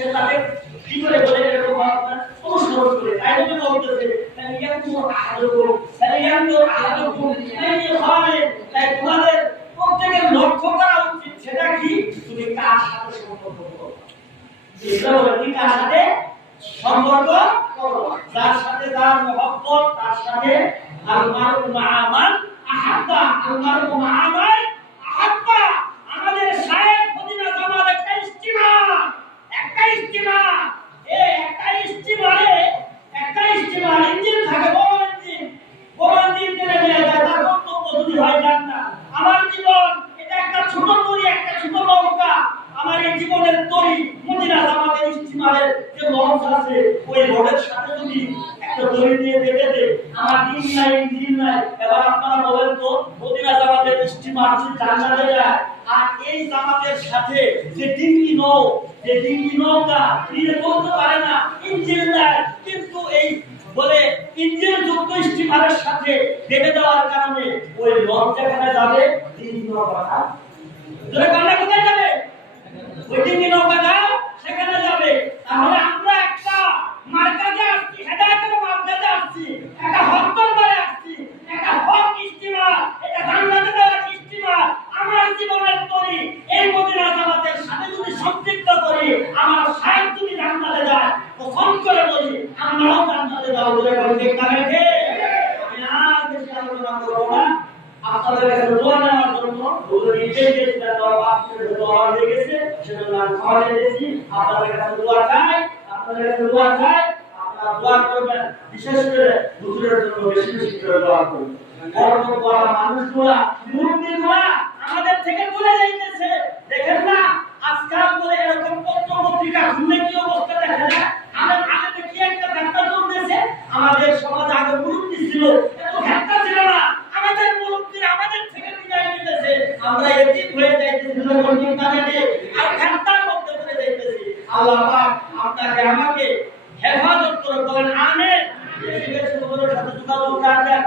সে তাকে কি করে বলে এরকম অনুসরণ করে তাই জন্য বলতেছে তাই ইয়ান্তু আহাদুকুম তাই ইয়ান্তু আহাদুকুম তাই হবে তাই তোমাদের প্রত্যেকের লক্ষ্য করা উচিত সেটা কি তুমি কার সাথে সম্পর্ক করো এটা হলো কি কার সাথে সম্পর্ক করো যার সাথে তার মহব্বত তার সাথে আল মারু মা'আমান আহাব্বা আল মারু মা'আমান আহাব্বা আমাদের শায়েখ মদিনা জামাত একটা ইজতিমা এই একটা ইজতিমা ইঞ্জিন থাকে বড় ইঞ্জিন করে নিয়ে যায় তার বক্তব্য যদি হয় জান্নাত আমার জীবন এটা একটা ছোট তরি একটা ছোট নৌকা আমার এই জীবনের তরি মদিনা জামাতের ইজতিমার যে লঞ্চ আছে ওই রোডের সাথে যদি একটা দড়ি দিয়ে বেঁধে দে আমার দিন নাই ইঞ্জিন নাই এবার আপনারা বলেন তো মদিনা জামাতের ইজতিমার যে জান্নাতে যায় আর এই জামাতের সাথে যে ডিঙ্গি নৌকা নিয়ে চলতে পারে না ইঞ্জিন নাই কিন্তু এই বলে ইঞ্জিন যুক্ত স্টিমারের সাথে বেঁধে দেওয়ার কারণে ওই লঞ্চ যেখানে যাবে ডিঙ্গি নৌকাটা কোথায় যাবে ওই ডিঙ্গি নৌকাটা সেখানে যাবে তাহলে আমরা একটা মার্কাজে আসছি হেদায়েতের মার্কাজে আসছি একটা হক দরবারে আসছি একটা হক স্টিমার এটা জান্নাতে যাওয়ার স্টিমার আমার জীবনের তরি এই মদিনা জামাতের সাথে যদি সম্পৃক্ত করি আমার শায়েখ যদি জান্নাতে যায় তো ফোন করে বলি আমরাও জান্নাতে যাব বলে বলতে পারে কে আমি আর বেশি আলোচনা করব না আপনাদের কাছে দোয়া নেওয়ার জন্য হুজুর নির্দেশ দিয়েছিলেন আপনাদের দোয়া হয়ে গেছে সেজন্য আমি ক্ষমা চেয়েছি আপনাদের কাছে দোয়া চাই আপনারা দোয়া করবেন বিশেষ করে হুজুরের জন্য বেশি বেশি করে দোয়া করবেন কর্ম করা মানুষগুলা মুরব্বিরা আমাদের থেকে চলে যাইতেছে দেখেন না আজকাল বলে এরকম পত্র পত্রিকা খুললে কি অবস্থা দেখা যায় আমাদের কি একটা ধাক্কা চলতেছে আমাদের সমাজে আগে মুরব্বি ছিল এত ধাক্কা ছিল না আমাদের মুরব্বিরা আমাদের থেকে বিদায় নিতেছে আমরা এতিম হয়ে যাইতেছি জনগণের কারণে আর ধাক্কার মধ্যে পড়ে যাইতেছি আল্লাহ পাক আপনাকে আমাকে হেফাজত করে বলেন আমিন বেশি বেশি ওদের সাথে যোগাযোগ রাখবেন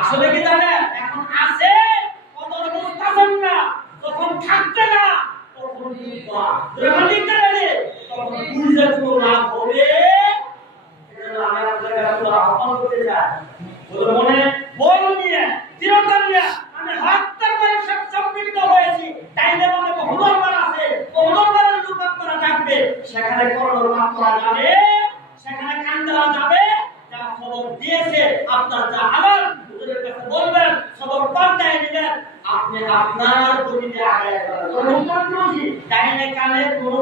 আসলে কি জানেন এখন আছে কদর বুঝতাছেন না যখন থাকবে না তখন যখন দিতে পারে তখন বুঝে কোনো লাভ হবে এজন্য আমি আপনাদের কাছে আহ্বান করতে চাই ওদের মনে বল নিয়ে দৃঢ়তা নিয়ে আমি হত্যার করে সম্পৃক্ত হয়েছি তাইলে মনে হুদরবার আছে হুদরবারের লোক আপনারা থাকবে সেখানে করোনার মাপ করা যাবে সেখানে কান দেওয়া যাবে যা খবর দিয়েছে আপনার যা হালাল হুজুরের কাছে বলবেন খবর পাল্টায় দিবেন আপনি আপনার গতিতে আগায় যাবেন কোনো কারণ নেই ডাইনে কানে কোনো